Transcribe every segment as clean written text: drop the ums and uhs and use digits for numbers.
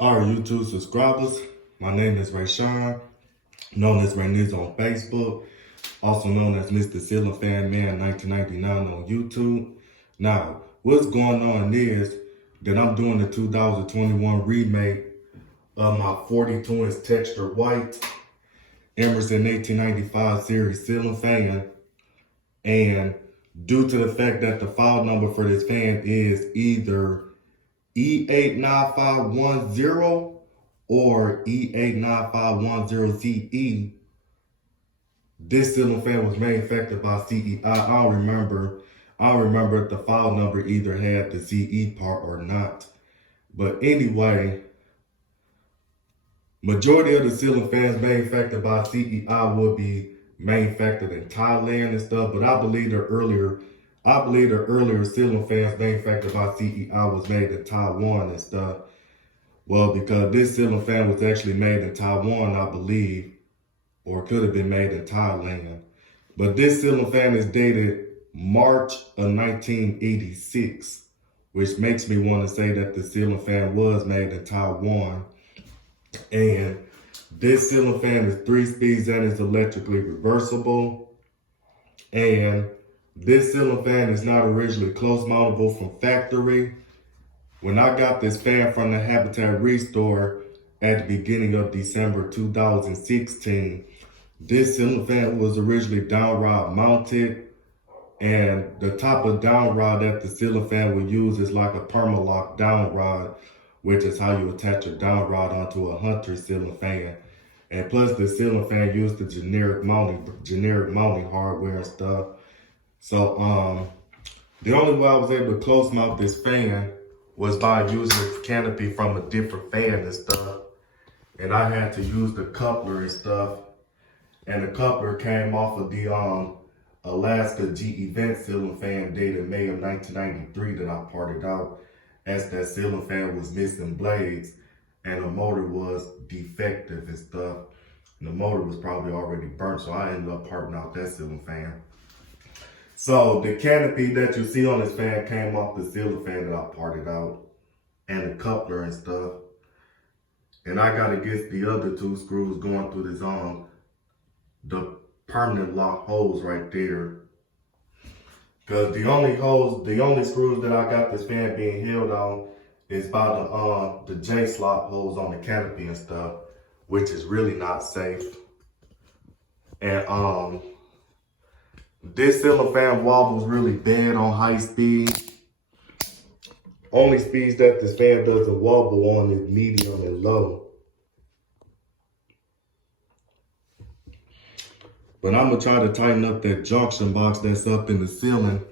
Our YouTube subscribers, my name is Rayshawn, known as Rayniz on Facebook, also known as Mr. Ceiling Fan Man 1999 on YouTube. Now, what's going on is that I'm doing the 2021 remake of my 42-inch textured white Emerson 1895 series ceiling fan, and due to the fact that the file number for this fan is either E89510 or E89510CE. This ceiling fan was manufactured by CE. I don't remember if the file number either had the CE part or not. But anyway, majority of the ceiling fans manufactured by CEI would be manufactured in Thailand and stuff. But I believe the earlier ceiling fans manufactured by CEI was made in Taiwan and stuff. Well, because this ceiling fan was actually made in Taiwan, I believe, or could have been made in Thailand. But this ceiling fan is dated March of 1986, which makes me want to say that the ceiling fan was made in Taiwan. And this ceiling fan is 3 speeds and is electrically reversible. And this ceiling fan is not originally close mountable from factory. When I got this fan from the Habitat Restore at the beginning of December 2016, this ceiling fan was originally down rod mounted, and the top of down rod that the ceiling fan will use is like a Permalock down rod, which is how you attach a down rod onto a Hunter ceiling fan. And plus the ceiling fan used the generic mounting hardware and stuff. So the only way I was able to close mount this fan was by using the canopy from a different fan and stuff. And I had to use the coupler and stuff. And the coupler came off of the Alaska G Event ceiling fan dated May of 1993 that I parted out, as that ceiling fan was missing blades and the motor was defective and stuff. And the motor was probably already burnt, so I ended up parting out that ceiling fan. So the canopy that you see on this fan came off the ceiling fan that I parted out, and the coupler and stuff. And I gotta get the other 2 screws going through this the permanent lock holes right there. Cause the only screws that I got this fan being held on is by the J-slot holes on the canopy and stuff, which is really not safe. And this ceiling fan wobbles really bad on high speed. Only speeds that this fan doesn't wobble on is medium and low. But I'm gonna try to tighten up that junction box that's up in the ceiling.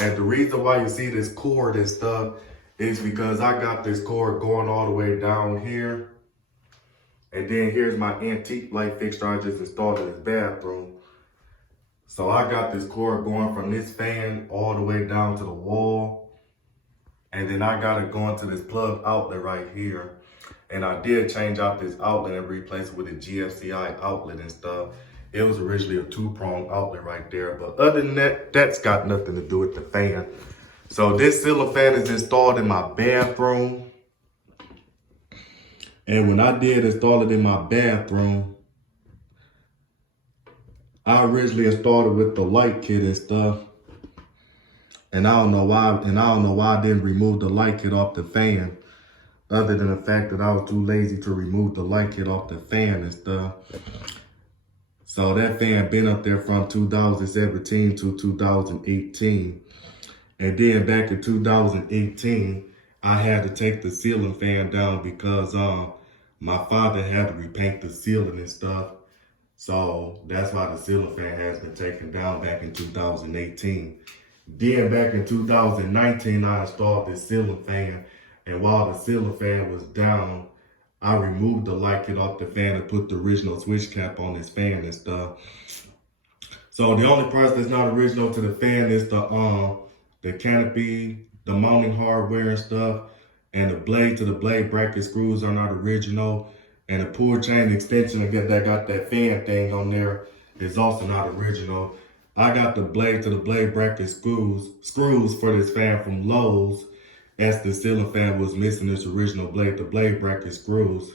And the reason why you see this cord and stuff is because I got this cord going all the way down here. And then here's my antique light fixture I just installed in this bathroom. So I got this cord going from this fan all the way down to the wall. And then I got it going to this plug outlet right here. And I did change out this outlet and replace it with a GFCI outlet and stuff. It was originally a 2-prong outlet right there. But other than that, that's got nothing to do with the fan. So this ceiling fan is installed in my bathroom. And when I did install it in my bathroom, I originally installed it with the light kit and stuff. And I don't know why I didn't remove the light kit off the fan, other than the fact that I was too lazy to remove the light kit off the fan and stuff. So that fan been up there from 2017 to 2018. And then back in 2018, I had to take the ceiling fan down because my father had to repaint the ceiling and stuff. So that's why the ceiling fan has been taken down back in 2018. Then back in 2019, I installed this ceiling fan. And while the ceiling fan was down, I removed the light kit off the fan and put the original switch cap on this fan and stuff. So the only parts that's not original to the fan is the canopy, the mounting hardware and stuff, and the blade to the blade bracket screws are not original. And the pull chain extension that got that fan thing on there is also not original. I got the blade to the blade bracket screws for this fan from Lowe's. as the ceiling fan was missing its original blade, the blade bracket screws.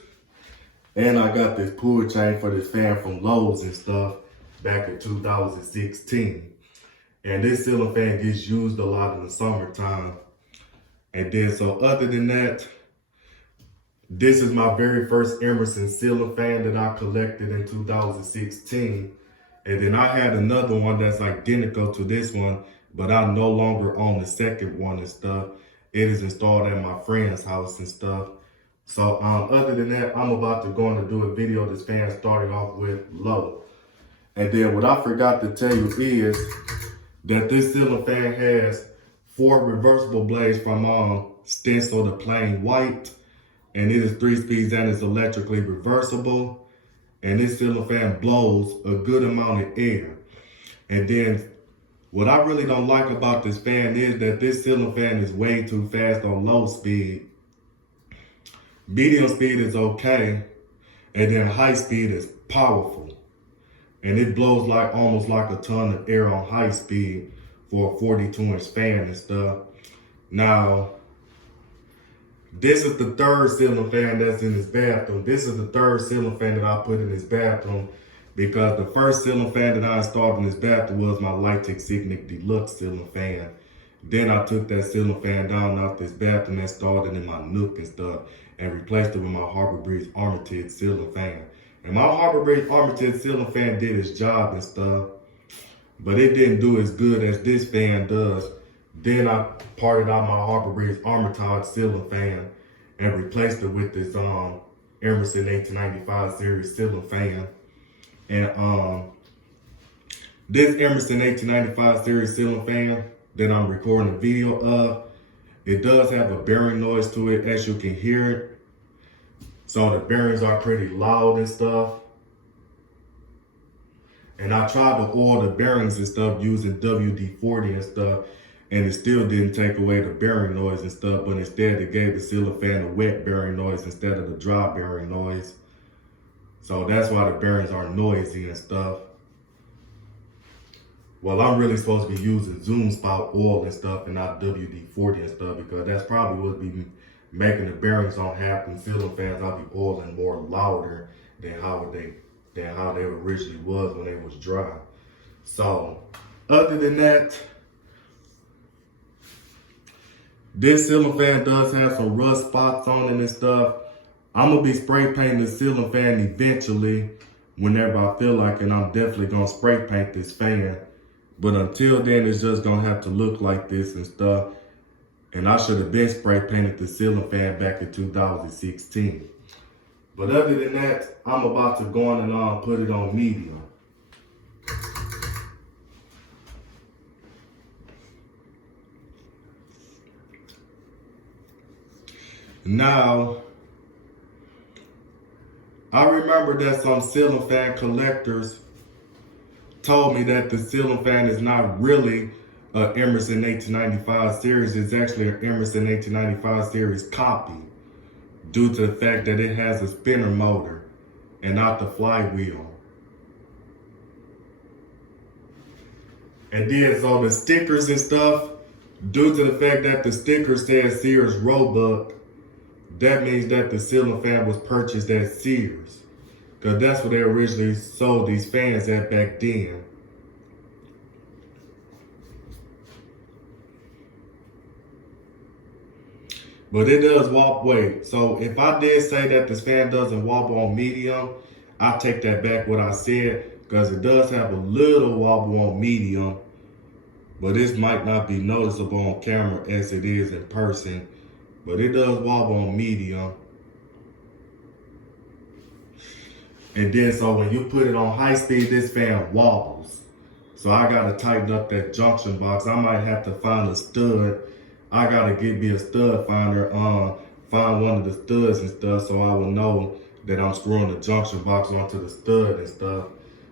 And I got this pull chain for this fan from Lowe's and stuff back in 2016. And this ceiling fan gets used a lot in the summertime. And then, so other than that, this is my very first Emerson ceiling fan that I collected in 2016. And then I had another one that's identical to this one, but I no longer own the second one and stuff. It is installed at my friend's house and stuff. So other than that, I'm about to go on to do a video of this fan starting off with low. And then what I forgot to tell you is that this ceiling fan has 4 reversible blades from stencil to plain white. And it is 3 speeds and it's electrically reversible. And this ceiling fan blows a good amount of air. And then what I really don't like about this fan is that this ceiling fan is way too fast on low speed. Medium speed is okay, and then high speed is powerful. And it blows like almost like a ton of air on high speed for a 42-inch fan and stuff. Now, this is the third ceiling fan that's in his bathroom. This is the third ceiling fan that I put in his bathroom because the first ceiling fan that I installed in his bathroom was my Litex Signet Deluxe ceiling fan. Then I took that ceiling fan down out this bathroom and installed it in my nook and stuff and replaced it with my Harbor Breeze Armitage ceiling fan. And my Harbor Breeze Armitage ceiling fan did its job and stuff, but it didn't do as good as this fan does. Then I parted out my Harbor Breeze Armitage ceiling fan and replaced it with this Emerson 1895 series ceiling fan. And this Emerson 1895 series ceiling fan that I'm recording a video of, it does have a bearing noise to it, as you can hear it. So the bearings are pretty loud and stuff. And I tried to oil the bearings and stuff using WD-40 and stuff, and it still didn't take away the bearing noise and stuff, but instead it gave the ceiling fan a wet bearing noise instead of the dry bearing noise. So that's why the bearings are noisy and stuff. Well, I'm really supposed to be using Zoom spout oil and stuff and not WD-40 and stuff because that's probably what be making the bearings on half them ceiling fans. I'll be oiling more louder than how they originally was when they was dry. So other than that, this ceiling fan does have some rust spots on it and stuff. I'm gonna be spray painting the ceiling fan eventually whenever I feel like it. I'm definitely gonna spray paint this fan. But until then, it's just gonna have to look like this and stuff. And I should have been spray painted the ceiling fan back in 2016. But other than that, I'm about to go on and put it on medium. Now, I remember that some ceiling fan collectors told me that the ceiling fan is not really an Emerson 1895 series. It's actually an Emerson 1895 series copy due to the fact that it has a spinner motor and not the flywheel. And then so the stickers and stuff, due to the fact that the sticker says Sears Roebuck, that means that the ceiling fan was purchased at Sears. Because that's where they originally sold these fans at back then. But it does wobble. Wait, so if I did say that this fan doesn't wobble on medium, I take that back what I said, because it does have a little wobble on medium, but this might not be noticeable on camera as it is in person. But it does wobble on medium. And then so when you put it on high speed, this fan wobbles. So I gotta tighten up that junction box. I might have to find a stud. I gotta get me a stud finder, find one of the studs and stuff so I will know that I'm screwing the junction box onto the stud and stuff.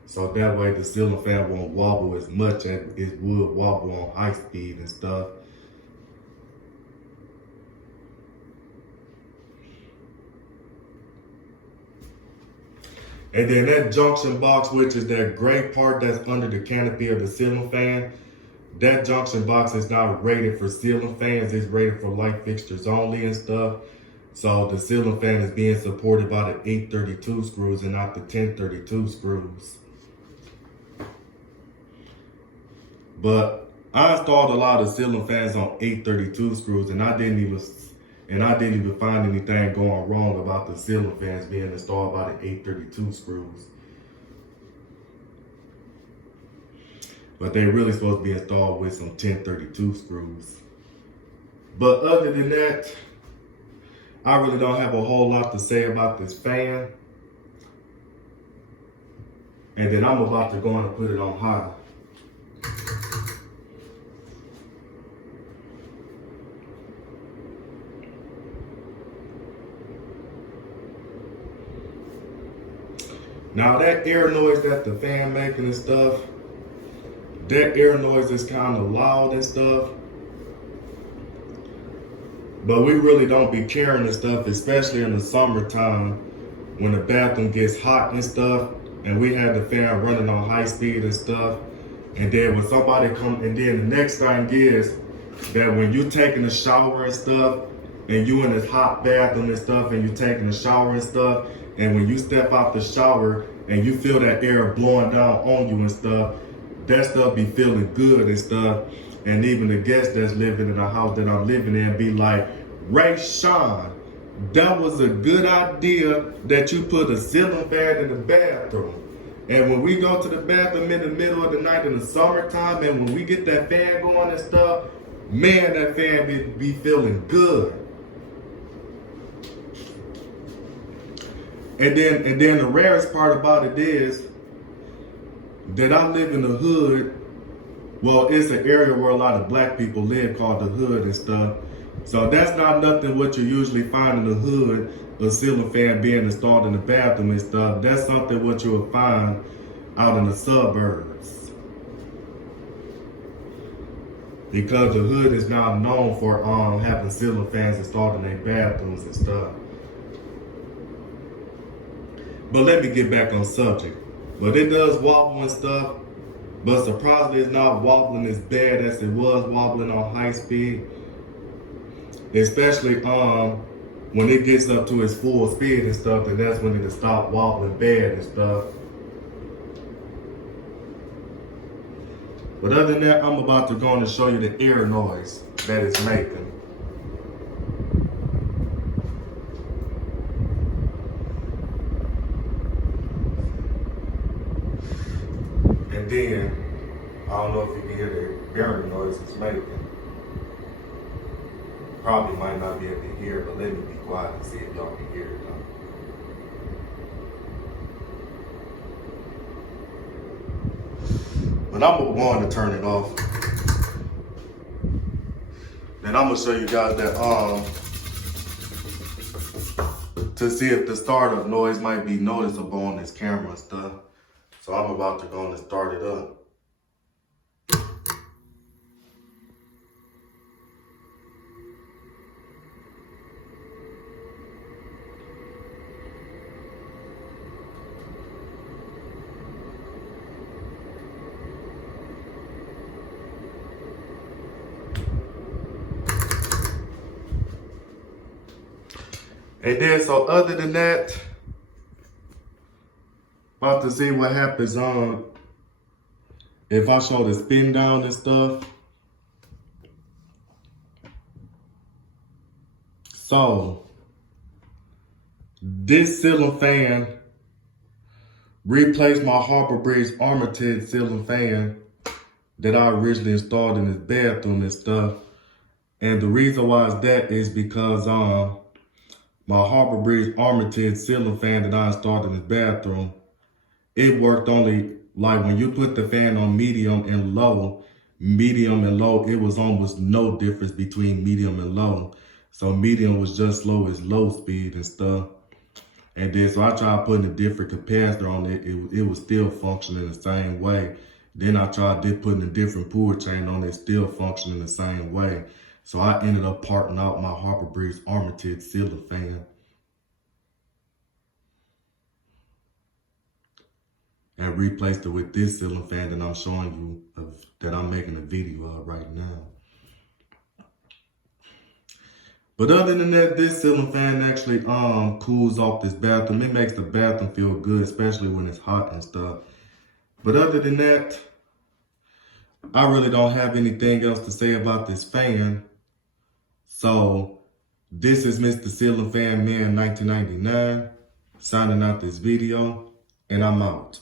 So that way the ceiling fan won't wobble as much as it would wobble on high speed and stuff. And then that junction box, which is that gray part that's under the canopy of the ceiling fan, That junction box is not rated for ceiling fans. It's rated for light fixtures only and stuff. So the ceiling fan is being supported by the 832 screws and not the 1032 screws. But I installed a lot of ceiling fans on 832 screws, and I didn't even find anything going wrong about the ceiling fans being installed by the 832 screws. But they really supposed to be installed with some 1032 screws. But other than that, I really don't have a whole lot to say about this fan. And then I'm about to go and put it on high. Now that air noise that the fan making and stuff, that air noise is kind of loud and stuff. But we really don't be caring and stuff, especially in the summertime when the bathroom gets hot and stuff, and we had the fan running on high speed and stuff. And then when somebody come, and then the next thing is that when you taking a shower and stuff, and you in this hot bathroom and stuff, and you taking a shower and stuff, and when you step out the shower and you feel that air blowing down on you and stuff, that stuff be feeling good and stuff. And even the guests that's living in the house that I'm living in be like, Ray Sean, that was a good idea that you put a ceiling fan in the bathroom. And when we go to the bathroom in the middle of the night in the summertime, and when we get that fan going and stuff, man, that fan be feeling good. And then the rarest part about it is that I live in the hood. Well, it's an area where a lot of black people live called the hood and stuff. So that's not nothing what you usually find in the hood, a ceiling fan being installed in the bathroom and stuff. That's something what you'll find out in the suburbs. Because the hood is now known for having ceiling fans installed in their bathrooms and stuff. But let me get back on subject. But it does wobble and stuff. But surprisingly, it's not wobbling as bad as it was wobbling on high speed. Especially when it gets up to its full speed and stuff, and that's when it'll stop wobbling bad and stuff. But other than that, I'm about to go on and show you the air noise that it's making. And then, I don't know if you can hear the air noise it's making. Probably might not be able to hear it, but let me be quiet and see if y'all can hear it though. But I'm going to turn it off. Then I'm gonna show you guys that to see if the startup noise might be noticeable on this camera and stuff. So I'm about to go and start it up. And then, so other than that, about to see what happens if I show the spin down and stuff. So, this ceiling fan replaced my Harbor Bridge Armitage ceiling fan that I originally installed in this bathroom and stuff. And the reason why it's that is because my Harbor Bridge Armitage ceiling fan that I installed in this bathroom, it worked only, like when you put the fan on medium and low, it was almost no difference between medium and low. So medium was just low as low speed and stuff. And then so I tried putting a different capacitor on it. It was still functioning the same way. Then I tried putting a different pull chain on it, still functioning the same way. So I ended up parting out my Harbor Bridge Armitage ceiling fan. and replaced it with this ceiling fan that I'm showing you that I'm making a video of right now. But other than that, this ceiling fan actually cools off this bathroom. It makes the bathroom feel good, especially when it's hot and stuff. But other than that, I really don't have anything else to say about this fan. So this is Mr. Ceiling Fan Man 1999 signing out this video, and I'm out.